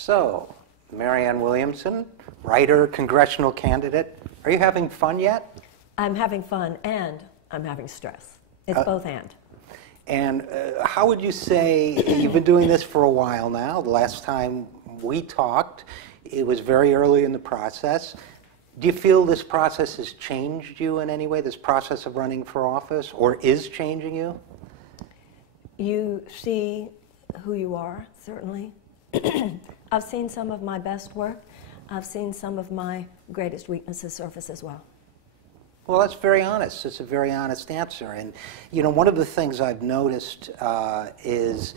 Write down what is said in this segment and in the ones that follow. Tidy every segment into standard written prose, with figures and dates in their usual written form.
So, Marianne Williamson, writer, congressional candidate. Are you having fun yet? I'm having fun and I'm having stress. It's both and. And how would you say, you've been doing this for a while now. The last time we talked, it was very early in the process. Do you feel this process has changed you in any way, this process of running for office, or is changing you? You see who you are, certainly. I've seen some of my best work. I've seen some of my greatest weaknesses surface as well. Well, that's very honest. It's a very honest answer. And, you know, one of the things I've noticed is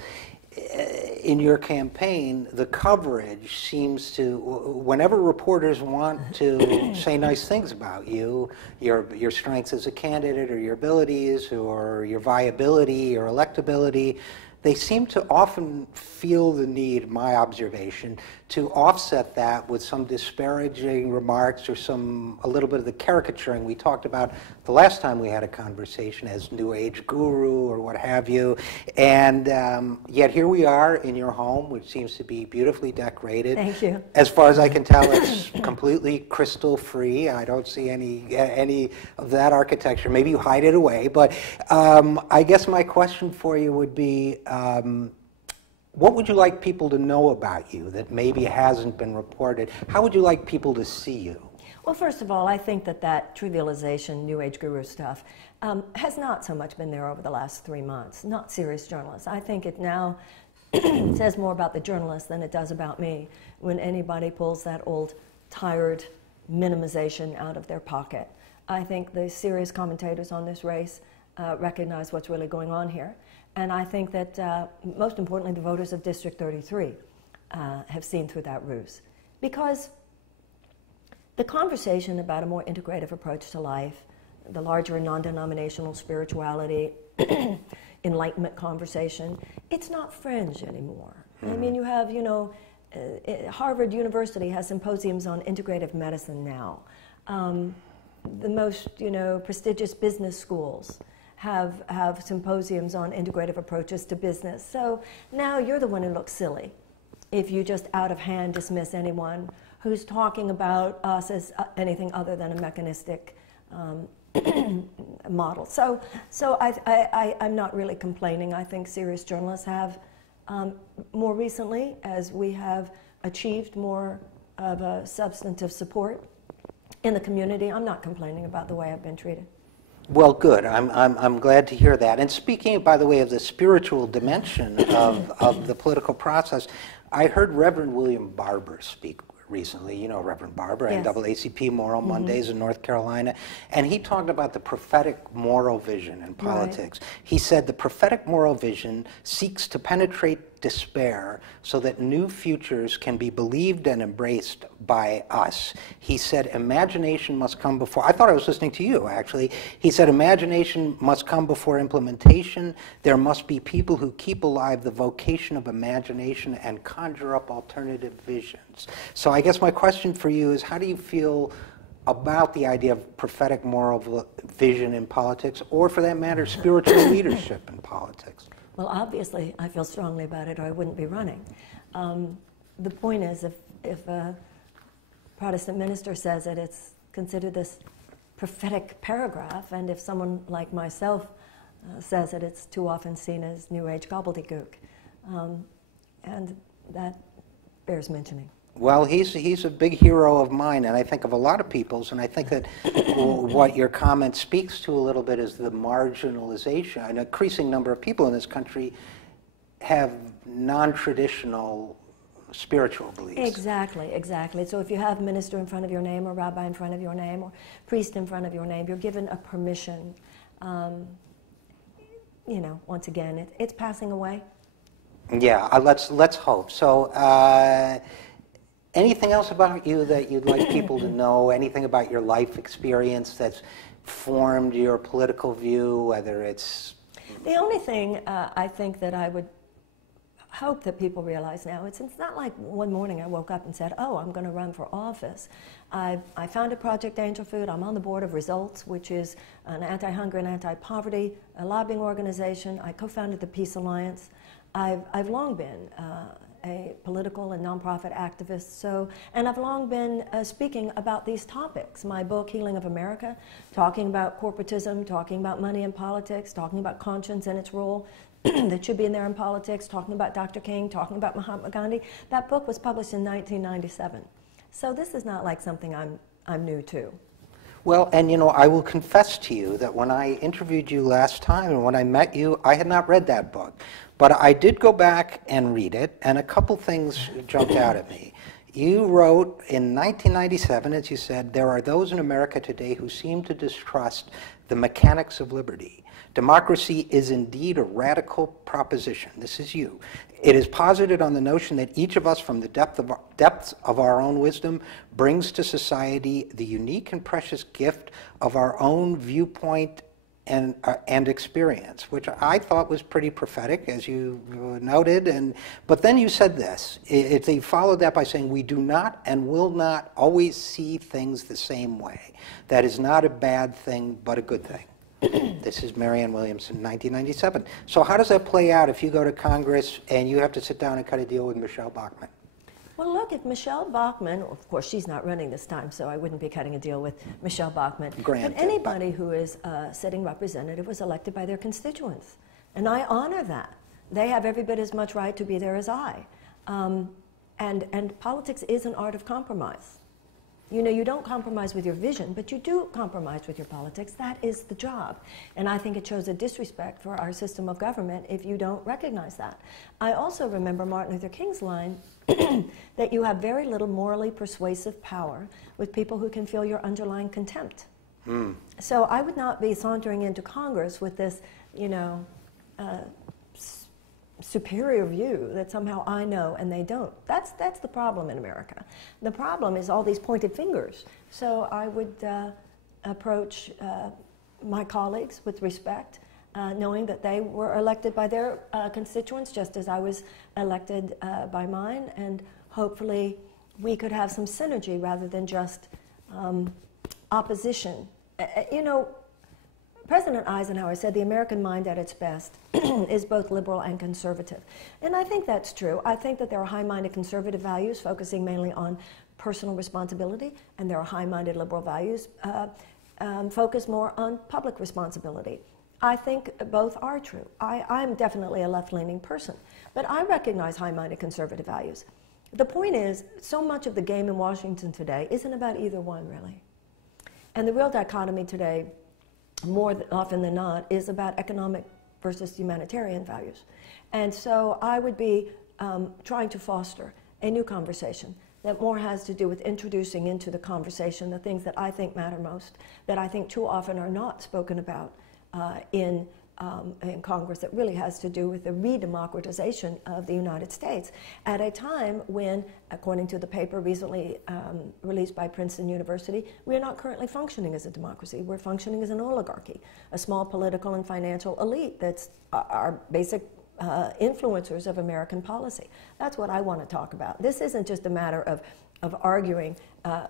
in your campaign, the coverage seems to, whenever reporters want to say nice things about you, your strengths as a candidate or your abilities or your viability or electability, they seem to often feel the need, my observation, to offset that with some disparaging remarks or a little bit of the caricaturing we talked about the last time we had a conversation as New Age guru or what have you. And yet here we are in your home, which seems to be beautifully decorated. Thank you. As far as I can tell, it's completely crystal free. I don't see any of that architecture. Maybe you hide it away, but I guess my question for you would be, what would you like people to know about you that maybe hasn't been reported? How would you like people to see you? Well, first of all, I think that trivialization, New Age guru stuff, has not so much been there over the last 3 months, not serious journalists. I think it now says more about the journalist than it does about me when anybody pulls that old, tired minimization out of their pocket. I think the serious commentators on this race recognize what's really going on here. And I think that, most importantly, the voters of District 33 have seen through that ruse. Because the conversation about a more integrative approach to life, the larger non-denominational spirituality, enlightenment conversation, it's not fringe anymore. I mean, you have, you know, Harvard University has symposiums on integrative medicine now. The most, you know, prestigious business schools have symposiums on integrative approaches to business. So now you're the one who looks silly if you just out of hand dismiss anyone who's talking about us as anything other than a mechanistic model. So I'm not really complaining. I think serious journalists have, more recently, as we have achieved more of a substantive support in the community, I'm not complaining about the way I've been treated. Well, good. I'm glad to hear that. And speaking, by the way, of the spiritual dimension of the political process, I heard Reverend William Barber speak recently. You know Reverend Barber, yes. NAACP Moral Mondays in North Carolina. And he talked about the prophetic moral vision in politics. Right. He said the prophetic moral vision seeks to penetrate despair so that new futures can be believed and embraced by us. He said imagination must come before, I thought I was listening to you actually. He said imagination must come before implementation. There must be people who keep alive the vocation of imagination and conjure up alternative visions. So I guess my question for you is, how do you feel about the idea of prophetic moral vision in politics, or for that matter, spiritual leadership in politics? Well, obviously, I feel strongly about it, or I wouldn't be running. The point is, if a Protestant minister says it, it's considered this prophetic paragraph, and if someone like myself says it, it's too often seen as New Age gobbledygook. And that bears mentioning. Well, he's a big hero of mine, and I think of a lot of people's, and I think that what your comment speaks to a little bit is the marginalization. An increasing number of people in this country have non-traditional spiritual beliefs. Exactly, exactly. So if you have minister in front of your name, or rabbi in front of your name, or priest in front of your name, you're given a permission. You know, once again, it's passing away. Yeah, let's hope. So, anything else about you that you'd like people to know? Anything about your life experience that's formed your political view, whether it's... The only thing I think that I would hope that people realize now, it's not like one morning I woke up and said, oh, I'm going to run for office. I founded Project Angel Food. I'm on the board of Results, which is an anti-hunger and anti-poverty lobbying organization. I co-founded the Peace Alliance. I've long been a political and nonprofit activist. So, and I've long been speaking about these topics. My book, Healing of America, talking about corporatism, talking about money in politics, talking about conscience and its role that should be in there in politics, talking about Dr. King, talking about Mahatma Gandhi. That book was published in 1997. So this is not like something I'm new to. Well, and you know, I will confess to you that when I interviewed you last time and when I met you, I had not read that book. But I did go back and read it, and a couple things jumped out at me. You wrote in 1997, as you said, there are those in America today who seem to distrust the mechanics of liberty. Democracy is indeed a radical proposition. This is you. It is posited on the notion that each of us, from the depths of our own wisdom, brings to society the unique and precious gift of our own viewpoint and experience, which I thought was pretty prophetic, as you noted. But then you said this. You followed that by saying, we do not and will not always see things the same way. That is not a bad thing, but a good thing. This is Marianne Williamson, 1997. So how does that play out if you go to Congress and you have to sit down and cut a deal with Michelle Bachmann? Well, look, if Michelle Bachmann, of course she's not running this time, so I wouldn't be cutting a deal with Michelle Bachmann. Granted, but anybody who is a sitting representative was elected by their constituents. And I honor that. They have every bit as much right to be there as I. And politics is an art of compromise. You know, you don't compromise with your vision, but you do compromise with your politics. That is the job. And I think it shows a disrespect for our system of government if you don't recognize that. I also remember Martin Luther King's line that you have very little morally persuasive power with people who can feel your underlying contempt. So I would not be sauntering into Congress with this, you know, superior view that somehow I know and they don't. That's the problem in America. The problem is all these pointed fingers. So I would approach my colleagues with respect, knowing that they were elected by their constituents just as I was elected by mine, and hopefully we could have some synergy rather than just opposition. You know, President Eisenhower said the American mind at its best is both liberal and conservative. And I think that's true. I think that there are high-minded conservative values focusing mainly on personal responsibility, and there are high-minded liberal values focused more on public responsibility. I think both are true. I'm definitely a left-leaning person, but I recognize high-minded conservative values. The point is, so much of the game in Washington today isn't about either one, really. And the real dichotomy today, more often than not, is about economic versus humanitarian values. And so I would be trying to foster a new conversation that more has to do with introducing into the conversation the things that I think matter most, that I think too often are not spoken about in Congress, that really has to do with the re-democratization of the United States at a time when, according to the paper recently released by Princeton University, we are not currently functioning as a democracy. We're functioning as an oligarchy, a small political and financial elite that's our basic influencers of American policy. That's what I want to talk about. This isn't just a matter of arguing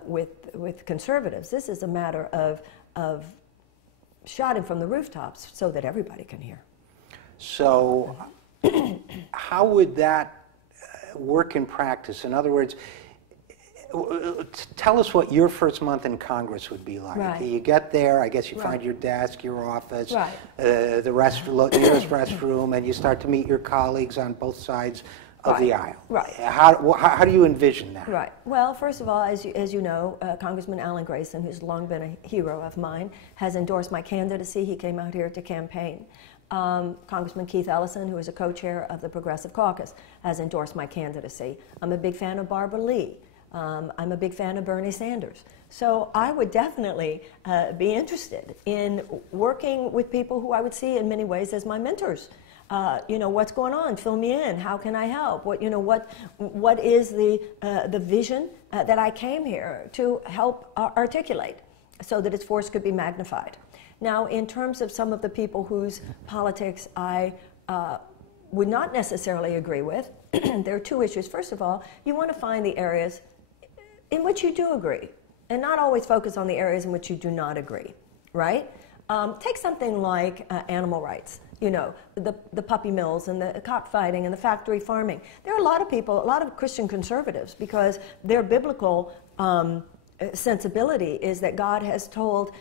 with conservatives. This is a matter of shouting from the rooftops so that everybody can hear. So how would that work in practice? In other words, tell us what your first month in Congress would be like. Right. You get there, I guess you Right. find your desk, your office, Right. The nearest restroom, and you start to meet your colleagues on both sides of the aisle. Right. How do you envision that? Right. Well, first of all, as you know, Congressman Alan Grayson, who's long been a hero of mine, has endorsed my candidacy. He came out here to campaign. Congressman Keith Ellison, who is a co-chair of the Progressive Caucus, has endorsed my candidacy. I'm a big fan of Barbara Lee. I'm a big fan of Bernie Sanders. So I would definitely be interested in working with people who I would see in many ways as my mentors. You know, what's going on? Fill me in. How can I help? What is the vision that I came here to help articulate so that its force could be magnified? Now, in terms of some of the people whose politics I would not necessarily agree with, there are two issues. First of all, you want to find the areas in which you do agree, and not always focus on the areas in which you do not agree, right? Take something like animal rights. You know, the puppy mills and the cockfighting and the factory farming. There are a lot of people, a lot of Christian conservatives, because their biblical sensibility is that God has told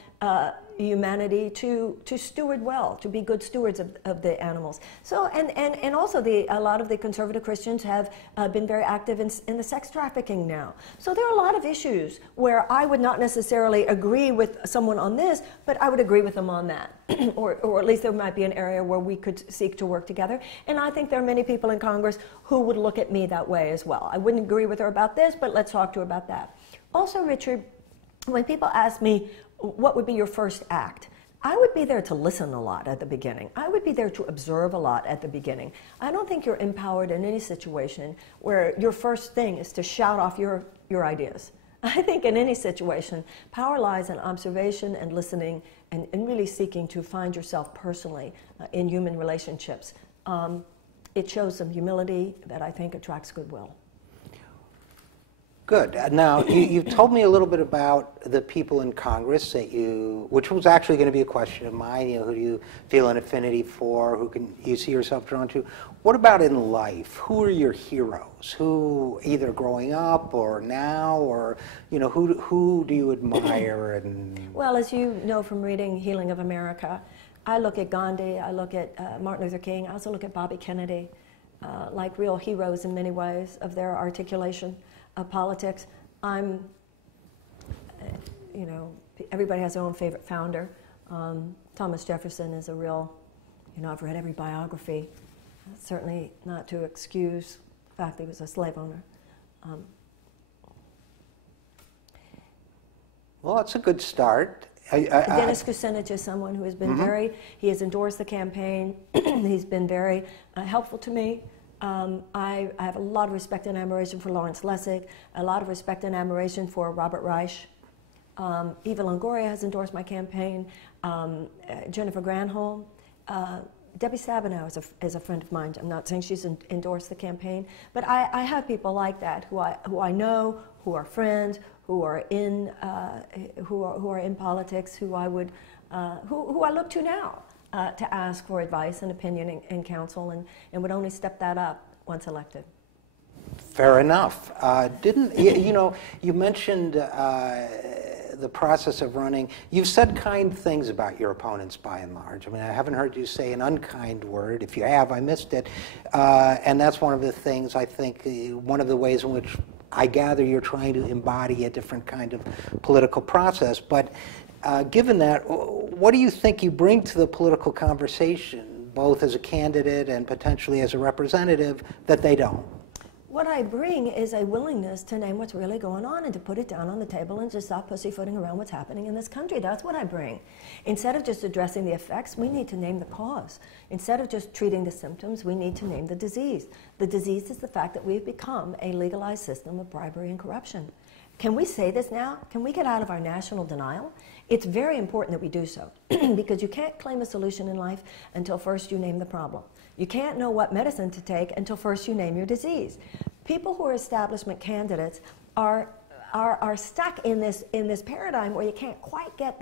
humanity to steward well, to be good stewards of the animals. So, and also a lot of the conservative Christians have been very active in the sex trafficking now. So there are a lot of issues where I would not necessarily agree with someone on this, but I would agree with them on that. or at least there might be an area where we could seek to work together. And I think there are many people in Congress who would look at me that way as well. I wouldn't agree with her about this, but let's talk to her about that. Also, Richard, when people ask me, what would be your first act? I would be there to listen a lot at the beginning. I would be there to observe a lot at the beginning. I don't think you're empowered in any situation where your first thing is to shout off your ideas. I think in any situation, power lies in observation and listening and really seeking to find yourself personally in human relationships. It shows some humility that I think attracts goodwill. Good. Now, you've told me a little bit about the people in Congress that which was actually going to be a question of mine, who do you feel an affinity for, who can you see yourself drawn to? What about in life? Who are your heroes? Who, either growing up or now, or, who do you admire? And well, as you know from reading Healing of America, I look at Gandhi, I look at Martin Luther King, I also look at Bobby Kennedy, like real heroes in many ways of their articulation of politics. Everybody has their own favorite founder. Thomas Jefferson is a real, I've read every biography, certainly not to excuse the fact that he was a slave owner. Well, that's a good start. Dennis Kucinich is someone who has been he has endorsed the campaign. He's been very helpful to me. I have a lot of respect and admiration for Lawrence Lessig, a lot of respect and admiration for Robert Reich. Eva Longoria has endorsed my campaign. Jennifer Granholm. Debbie Stabenow is a friend of mine. I'm not saying she's endorsed the campaign, but I have people like that who I know, who are friends, who are in politics, who I look to now. To ask for advice and opinion and counsel, and would only step that up once elected. Fair enough. You mentioned the process of running. You've said kind things about your opponents by and large. I mean, I haven't heard you say an unkind word. If you have, I missed it. And that's one of the things, I think, one of the ways in which I gather you're trying to embody a different kind of political process. But given that, what do you think you bring to the political conversation, both as a candidate and potentially as a representative, that they don't? What I bring is a willingness to name what's really going on and to put it down on the table and just stop pussyfooting around what's happening in this country. That's what I bring. Instead of just addressing the effects, we need to name the cause. Instead of just treating the symptoms, we need to name the disease. The disease is the fact that we've become a legalized system of bribery and corruption. Can we say this now? Can we get out of our national denial? It's very important that we do so because you can't claim a solution in life until first you name the problem. You can't know what medicine to take until first you name your disease. People who are establishment candidates are stuck in this paradigm where you can't quite get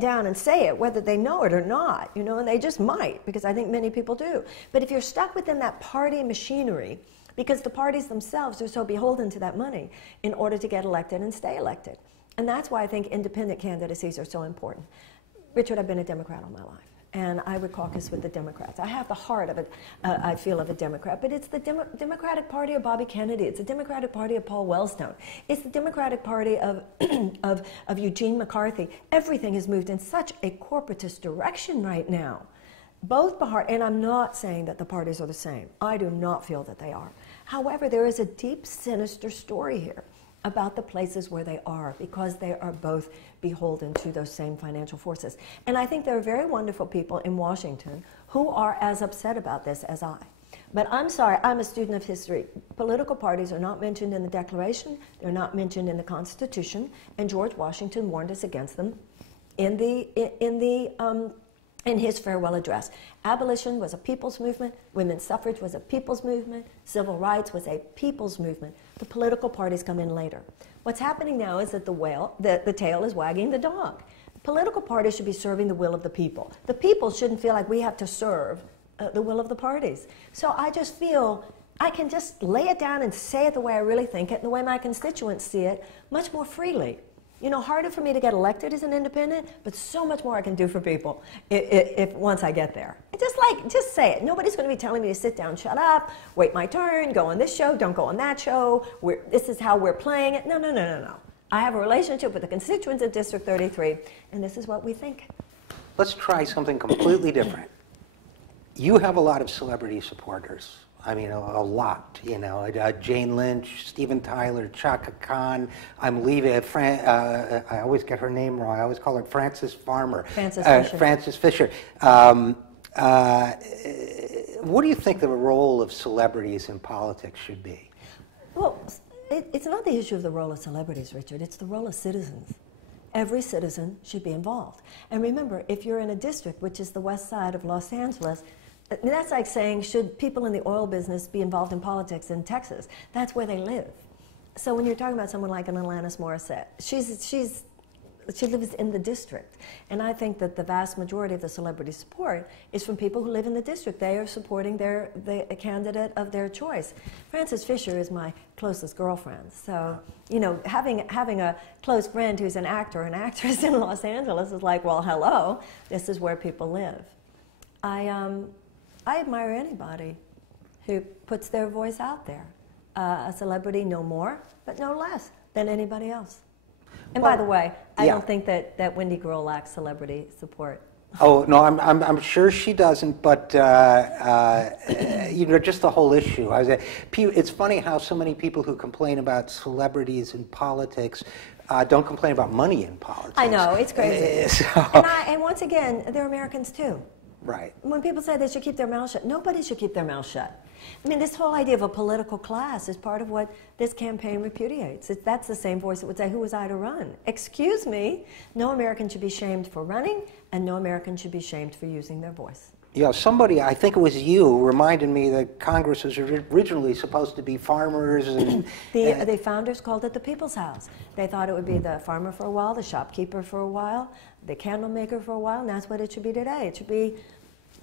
down and say it, whether they know it or not, and they just might, because I think many people do. But if you're stuck within that party machinery, because the parties themselves are so beholden to that money in order to get elected and stay elected. And that's why I think independent candidacies are so important. Richard, I've been a Democrat all my life, and I would caucus with the Democrats. I have the heart of it, I feel, of a Democrat, but it's the Democratic Party of Bobby Kennedy. It's the Democratic Party of Paul Wellstone. It's the Democratic Party of Eugene McCarthy. Everything has moved in such a corporatist direction right now. Both Bahar, and I'm not saying that the parties are the same. I do not feel that they are. However, there is a deep, sinister story here about the places where they are, because they are both beholden to those same financial forces. And I think there are very wonderful people in Washington who are as upset about this as I. But I'm sorry, I'm a student of history. Political parties are not mentioned in the Declaration, they're not mentioned in the Constitution, and George Washington warned us against them in his farewell address. Abolition was a people's movement, women's suffrage was a people's movement, civil rights was a people's movement. The political parties come in later. What's happening now is that the tail is wagging the dog. Political parties should be serving the will of the people. The people shouldn't feel like we have to serve the will of the parties. So I just feel I can just lay it down and say it the way I really think it and the way my constituents see it much more freely. You know, harder for me to get elected as an independent, but so much more I can do for people if once I get there. Just say it. Nobody's going to be telling me to sit down, shut up, wait my turn, go on this show, don't go on that show. This is how we're playing it. No, no, no, no, no. I have a relationship with the constituents of District 33, and this is what we think. Let's try something completely different. You have a lot of celebrity supporters. I mean, a lot, you know, Jane Lynch, Steven Tyler, Chaka Khan, I'm leaving, I always get her name wrong, I always call her Frances Farmer. Frances Fisher. Frances Fisher. What do you think the role of celebrities in politics should be? Well, it's not the issue of the role of celebrities, Richard, it's the role of citizens. Every citizen should be involved. And remember, if you're in a district, which is the west side of Los Angeles, that's like saying, should people in the oil business be involved in politics in Texas? That's where they live. So when you're talking about someone like an Alanis Morissette, she lives in the district. And I think that the vast majority of the celebrity support is from people who live in the district. They are supporting the candidate of their choice. Frances Fisher is my closest girlfriend. So, you know, having a close friend who's an actor or an actress in Los Angeles is like, well, hello, this is where people live. I admire anybody who puts their voice out there. A celebrity no more, but no less than anybody else. And by the way, I don't think that Wendy Girl lacks celebrity support. Oh, no, I'm sure she doesn't, but, you know, just the whole issue. It's funny how so many people who complain about celebrities in politics don't complain about money in politics. I know, it's crazy. And once again, they're Americans too. Right. When people say they should keep their mouth shut, nobody should keep their mouth shut. I mean, this whole idea of a political class is part of what this campaign repudiates. That's the same voice that would say, who was I to run? Excuse me, no American should be shamed for running, and no American should be shamed for using their voice. Yeah, somebody, I think it was you, reminded me that Congress was originally supposed to be farmers and... The founders called it the People's House. They thought it would be the farmer for a while, the shopkeeper for a while, the candle maker for a while, and that's what it should be today. It should be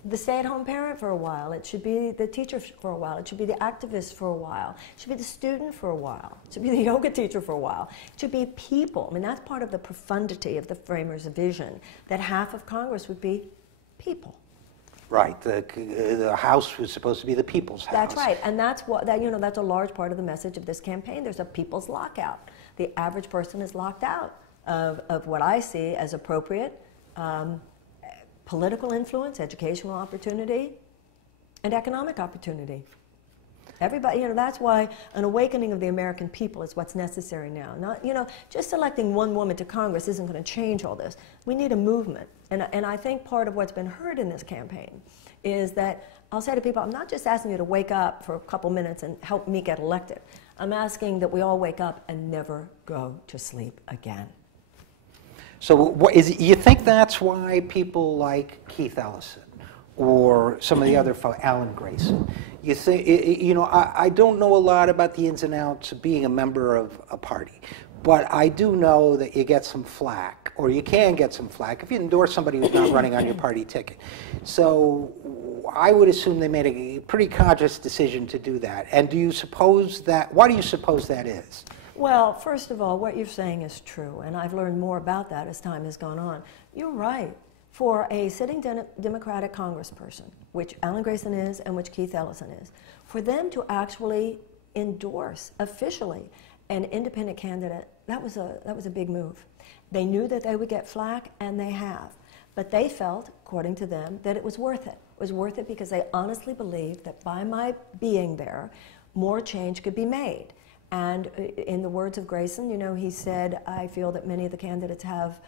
the stay-at-home parent for a while. It should be the teacher for a while. It should be the activist for a while. It should be the student for a while. It should be the yoga teacher for a while. It should be people. I mean, that's part of the profundity of the framers' vision, that half of Congress would be people. Right. The House was supposed to be the people's house. That's right, and that's that's a large part of the message of this campaign. There's a people's lockout. The average person is locked out of what I see as appropriate political influence, educational opportunity, and economic opportunity. Everybody, that's why an awakening of the American people is what's necessary now. Not, just selecting one woman to Congress isn't going to change all this. We need a movement. And I think part of what's been heard in this campaign is that I'll say to people, I'm not just asking you to wake up for a couple minutes and help me get elected. I'm asking that we all wake up and never go to sleep again. So you think that's why people like Keith Ellison or some of the other folks, Alan Grayson, you think, I don't know a lot about the ins and outs of being a member of a party, but I do know that you get some flack, or you can get some flack if you endorse somebody who's not running on your party ticket. So I would assume they made a pretty conscious decision to do that. And why do you suppose that is? Well, first of all, what you're saying is true, and I've learned more about that as time has gone on. You're right. For a sitting Democratic congressperson, which Alan Grayson is and which Keith Ellison is, for them to actually endorse officially an independent candidate, that was a big move. They knew that they would get flack, and they have. But they felt, according to them, that it was worth it. It was worth it because they honestly believed that by my being there, more change could be made. And in the words of Grayson, he said, I feel that many of the candidates have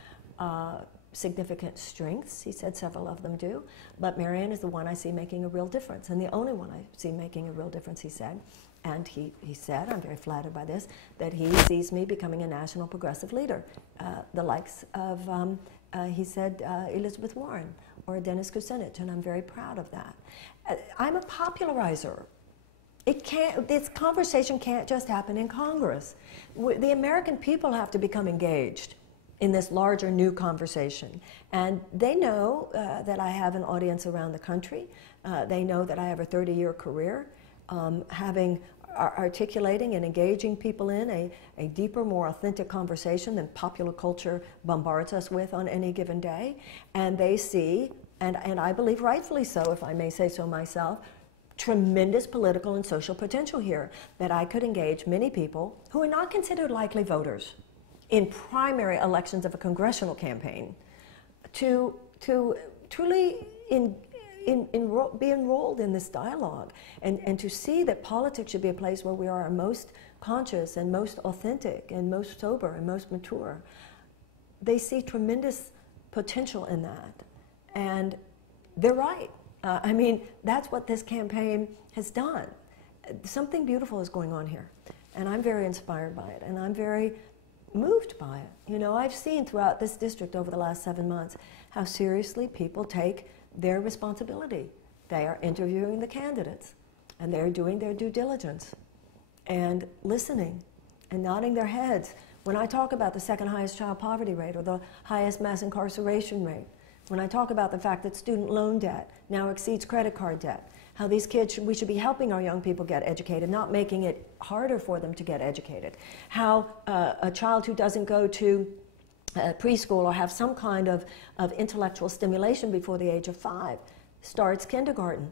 significant strengths. He said several of them do. But Marianne is the one I see making a real difference, and the only one I see making a real difference, he said. And he said, I'm very flattered by this, that he sees me becoming a national progressive leader, the likes of, he said, Elizabeth Warren or Dennis Kucinich, and I'm very proud of that. I'm a popularizer. This conversation can't just happen in Congress. The American people have to become engaged in this larger new conversation. And they know that I have an audience around the country. They know that I have a 30-year career articulating and engaging people in a deeper, more authentic conversation than popular culture bombards us with on any given day. And they see, and I believe rightfully so, if I may say so myself, tremendous political and social potential here, that I could engage many people who are not considered likely voters in primary elections of a congressional campaign to truly be enrolled in this dialogue and to see that politics should be a place where we are most conscious and most authentic and most sober and most mature. They see tremendous potential in that. And they're right. I mean, that's what this campaign has done. Something beautiful is going on here. And I'm very inspired by it. And I'm very moved by it. You know, I've seen throughout this district over the last 7 months how seriously people take their responsibility. They are interviewing the candidates, and they're doing their due diligence, and listening, and nodding their heads. When I talk about the second highest child poverty rate, or the highest mass incarceration rate, when I talk about the fact that student loan debt now exceeds credit card debt, how these kids, we should be helping our young people get educated, not making it harder for them to get educated, how a child who doesn't go to preschool or have some kind of intellectual stimulation before the age of 5 starts kindergarten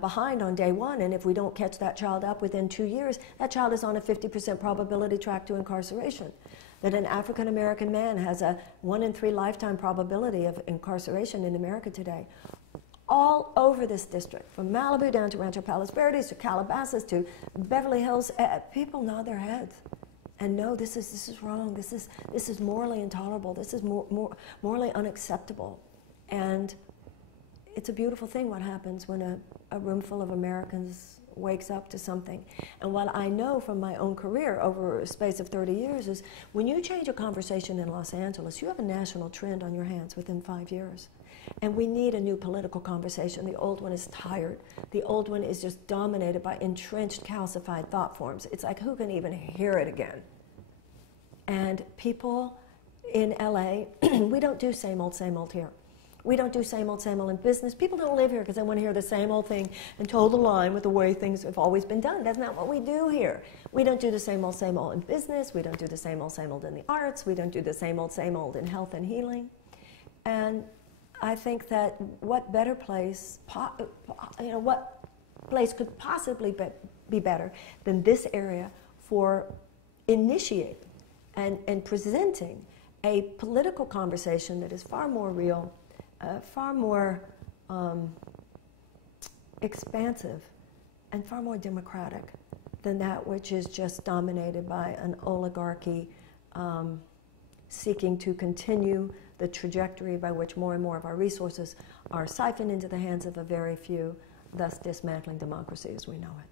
behind on day 1, and if we don't catch that child up within 2 years, that child is on a 50% probability track to incarceration. That an African American man has a 1 in 3 lifetime probability of incarceration in America today. All over this district, from Malibu down to Rancho Palos Verdes to Calabasas to Beverly Hills, people nod their heads and know this is wrong. This is morally intolerable. This is morally unacceptable. And it's a beautiful thing what happens when a room full of Americans wakes up to something. And what I know from my own career over a space of 30 years is when you change a conversation in Los Angeles, you have a national trend on your hands within 5 years. And we need a new political conversation. The old one is tired. The old one is just dominated by entrenched, calcified thought forms. It's like, who can even hear it again? And people in LA, we don't do same old here. We don't do same old in business. People don't live here because they want to hear the same old thing and toe the line with the way things have always been done. That's not what we do here. We don't do the same old in business. We don't do the same old in the arts. We don't do the same old in health and healing. And I think that what better place, what place could possibly be better than this area for initiating and presenting a political conversation that is far more real, far more expansive, and far more democratic than that which is just dominated by an oligarchy seeking to continue the trajectory by which more and more of our resources are siphoned into the hands of a very few, thus dismantling democracy as we know it.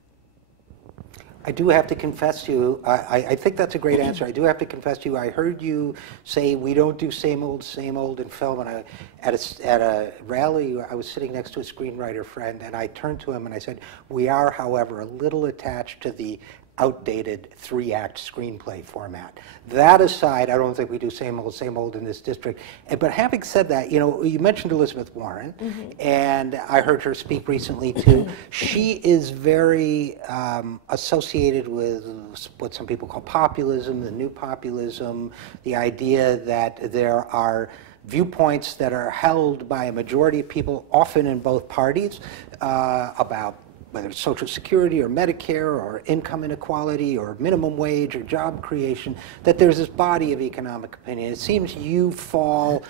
I do have to confess to you, I think that's a great answer. I do have to confess to you, I heard you say we don't do same old in film, and at a rally, I was sitting next to a screenwriter friend, and I turned to him and I said, we are, however, a little attached to the outdated 3-act screenplay format. That aside, I don't think we do same old in this district. But having said that, you know, you mentioned Elizabeth Warren, and I heard her speak recently too. She is very associated with what some people call populism, the new populism, the idea that there are viewpoints that are held by a majority of people, often in both parties, about whether it's Social Security or Medicare or income inequality or minimum wage or job creation, that there's this body of economic opinion. It seems you fall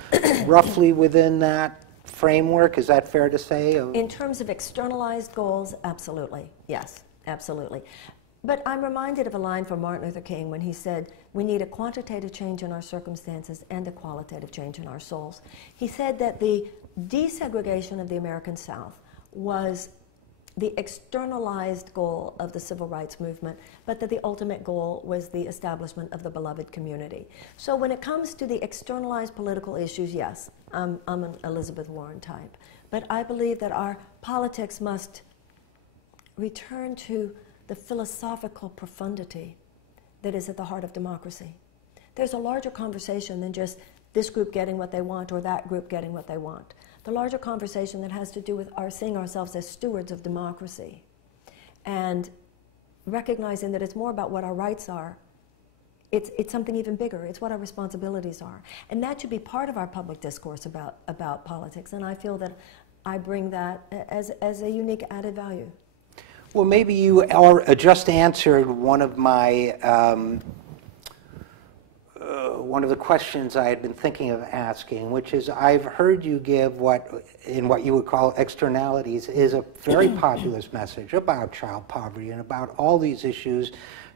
roughly within that framework. Is that fair to say? In terms of externalized goals, absolutely. Yes, absolutely. But I'm reminded of a line from Martin Luther King when he said, we need a quantitative change in our circumstances and a qualitative change in our souls. He said that the desegregation of the American South was the externalized goal of the civil rights movement, but that the ultimate goal was the establishment of the beloved community. So when it comes to the externalized political issues, yes, I'm an Elizabeth Warren type. But I believe that our politics must return to the philosophical profundity that is at the heart of democracy. There's a larger conversation than just this group getting what they want or that group getting what they want. The larger conversation that has to do with our seeing ourselves as stewards of democracy and recognizing that it's more about what our rights are. It's something even bigger. It's what our responsibilities are. And that should be part of our public discourse about politics. And I feel that I bring that as a unique added value. Well, maybe you just answered one of my one of the questions I had been thinking of asking, which is I've heard you give what you would call externalities is a very populist message about child poverty and about all these issues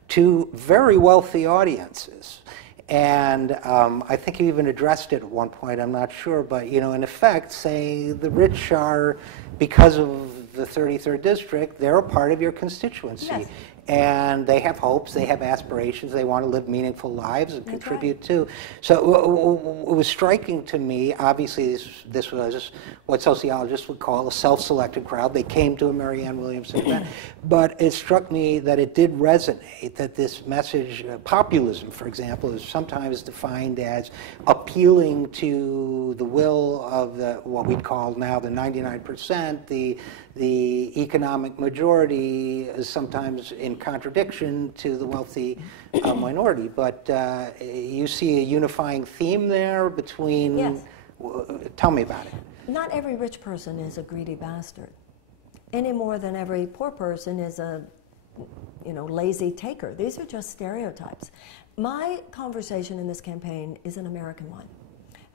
to very wealthy audiences. And I think you even addressed it at one point, I'm not sure, but you know, in effect, say the rich are, because of the 33rd district, they're a part of your constituency. Yes. And they have hopes, they have aspirations, they want to live meaningful lives and contribute too. So it was striking to me, obviously this was what sociologists would call a self-selected crowd. They came to a Marianne Williamson event. But it struck me that it did resonate, that this message, populism, for example, is sometimes defined as appealing to the will of what we'd call now the 99%, the economic majority is sometimes in contradiction to the wealthy minority. But you see a unifying theme there between... Yes. Tell me about it. Not every rich person is a greedy bastard, any more than every poor person is a lazy taker. These are just stereotypes. My conversation in this campaign is an American one.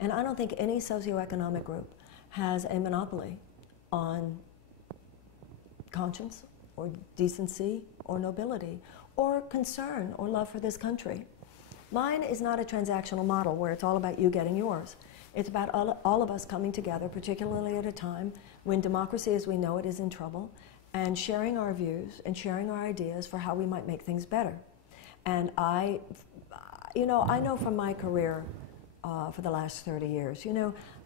And I don't think any socioeconomic group has a monopoly on conscience or decency or nobility or concern or love for this country. Mine is not a transactional model where it's all about you getting yours. It's about all of us coming together, particularly at a time when democracy as we know it is in trouble, and sharing our views and sharing our ideas for how we might make things better. And I know from my career for the last 30 years,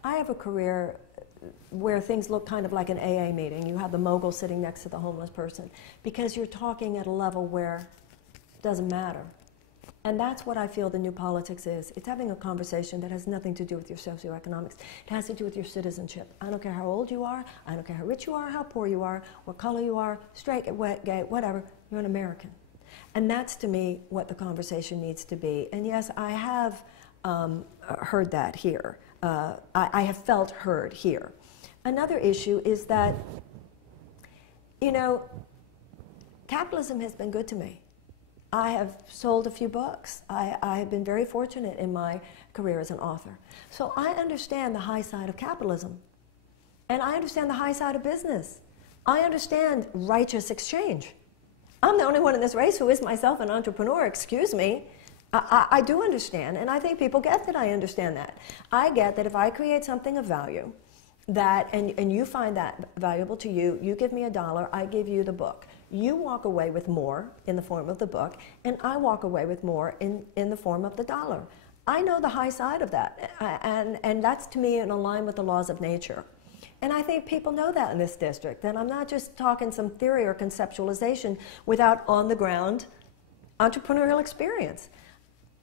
I have a career where things look kind of like an AA meeting. You have the mogul sitting next to the homeless person because you're talking at a level where it doesn't matter. And that's what I feel the new politics is. It's having a conversation that has nothing to do with your socioeconomics. It has to do with your citizenship. I don't care how old you are. I don't care how rich you are, how poor you are, what color you are, straight, gay, whatever. You're an American. And that's, to me, what the conversation needs to be. And yes, I have heard that here. I have felt heard here. Another issue is that, capitalism has been good to me. I have sold a few books. I have been very fortunate in my career as an author. So I understand the high side of capitalism. And I understand the high side of business. I understand righteous exchange. I'm the only one in this race who is myself an entrepreneur, excuse me. I do understand, and I think people get that I understand that. I get that if I create something of value, and you find that valuable to you, you give me $1, I give you the book. You walk away with more in the form of the book, and I walk away with more in the form of the $1. I know the high side of that, and that's to me in line with the laws of nature. And I think people know that in this district, and I'm not just talking some theory or conceptualization without on-the-ground entrepreneurial experience.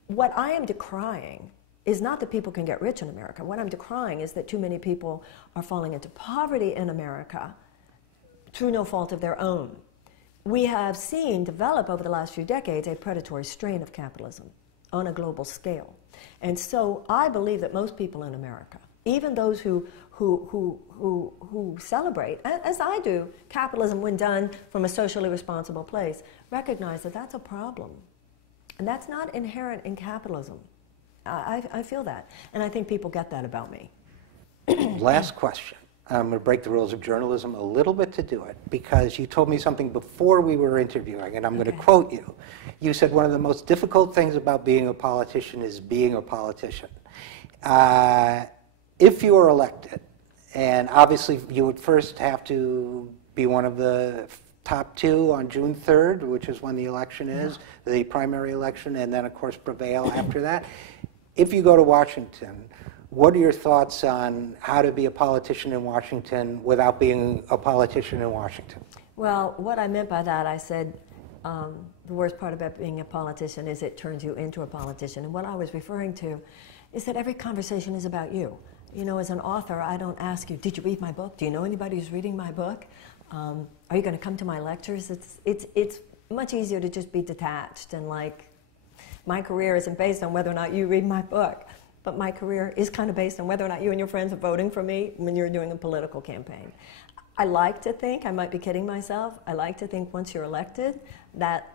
What I am decrying is not that people can get rich in America. What I'm decrying is that too many people are falling into poverty in America through no fault of their own. We have seen develop over the last few decades a predatory strain of capitalism on a global scale. And so I believe that most people in America, even those who celebrate, as I do, capitalism when done from a socially responsible place, recognize that that's a problem. And that's not inherent in capitalism. I feel that. And I think people get that about me. Last question. I'm going to break the rules of journalism a little bit to do it, because you told me something before we were interviewing, and I'm going to quote you. You said one of the most difficult things about being a politician is being a politician. If you are elected, and obviously you would first have to be one of the top 2 on June 3rd, which is when the election is, the primary election, and then, of course, prevail after that. If you go to Washington, what are your thoughts on how to be a politician in Washington without being a politician in Washington? Well, what I meant by that, I said, the worst part about being a politician is it turns you into a politician. And what I was referring to is that every conversation is about you. You know, as an author, I don't ask you, did you read my book? Do you know anybody who's reading my book? Are you going to come to my lectures? It's much easier to just be detached and like, my career isn't based on whether or not you read my book, but my career is kind of based on whether or not you and your friends are voting for me when you're doing a political campaign. I like to think, I might be kidding myself, I like to think once you're elected, that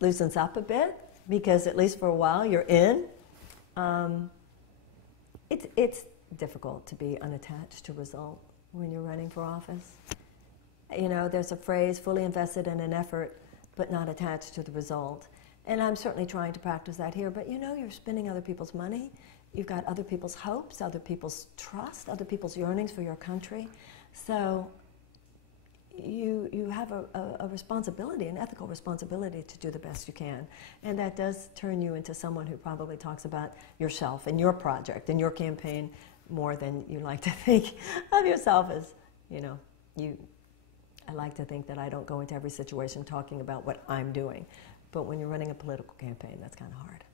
loosens up a bit, because at least for a while you're in. It's difficult to be unattached to result when you're running for office. You know, there's a phrase, fully invested in an effort, but not attached to the result. And I'm certainly trying to practice that here, but you know, you're spending other people's money, you've got other people's hopes, other people's trust, other people's yearnings for your country. So you have a responsibility, an ethical responsibility to do the best you can. And that does turn you into someone who probably talks about yourself and your project and your campaign more than you like to think of yourself as, you know, I like to think that I don't go into every situation talking about what I'm doing. But when you're running a political campaign, that's kind of hard.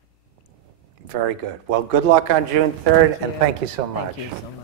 Very good. Well, good luck on June 3rd, and thank you so much. Thank you so much.